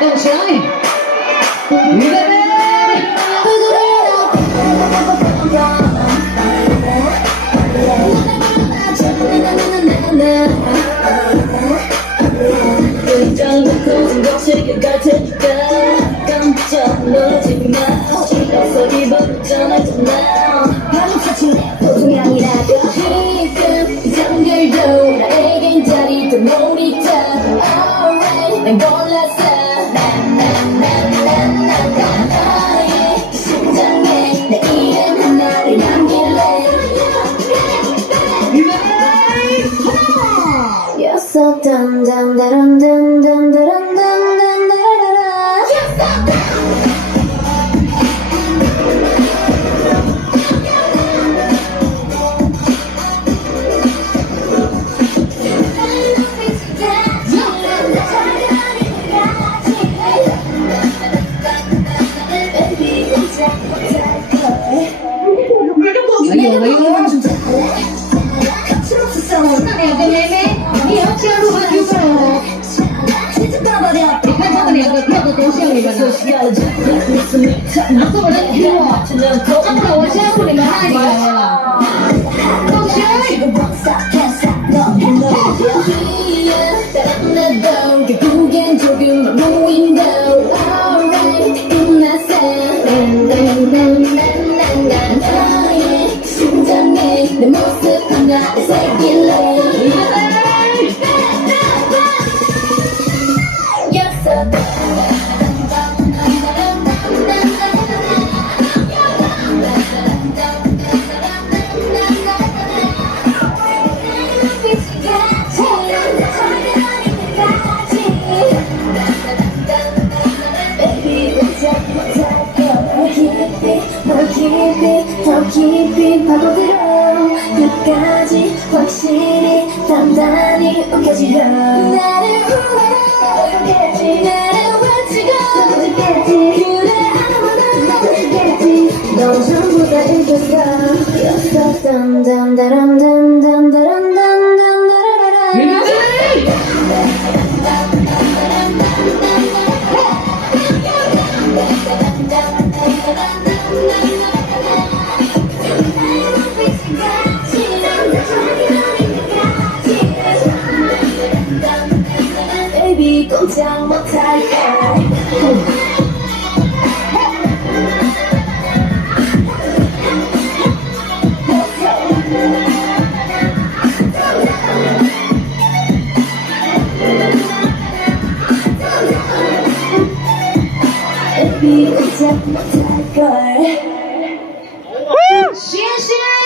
动起来，预备备。 갈 테니까 깜짝 놀라지 마. 어서 입어줬잖아. 방금 사춘 보통이 아니라고. 지금 정글도 나에겐 자리도 모니터. Alright, 난 골랐어. 나의 심장에 내 이름 하나를 남길래. You're so dum dum dum dum dum dum dum.我先不你们那个了，动起来！ 결국엔 조금 보인다. Alright, 끝났어. 나의 심장에 내 모습 하나를 새길래. 더 깊이 파고들어 끝까지 확실히 단단히 엉켜지려 나를 후회하겠지 나를 외치고 넘어지겠지 그래 아무나 넘어지겠지 넌 전부 다 읽혔어 You're so dumb dumb dumb dumb dumb dumb dumb Baby 꼼짝 못할 거야 Baby 꼼짝 못할 걸 谢谢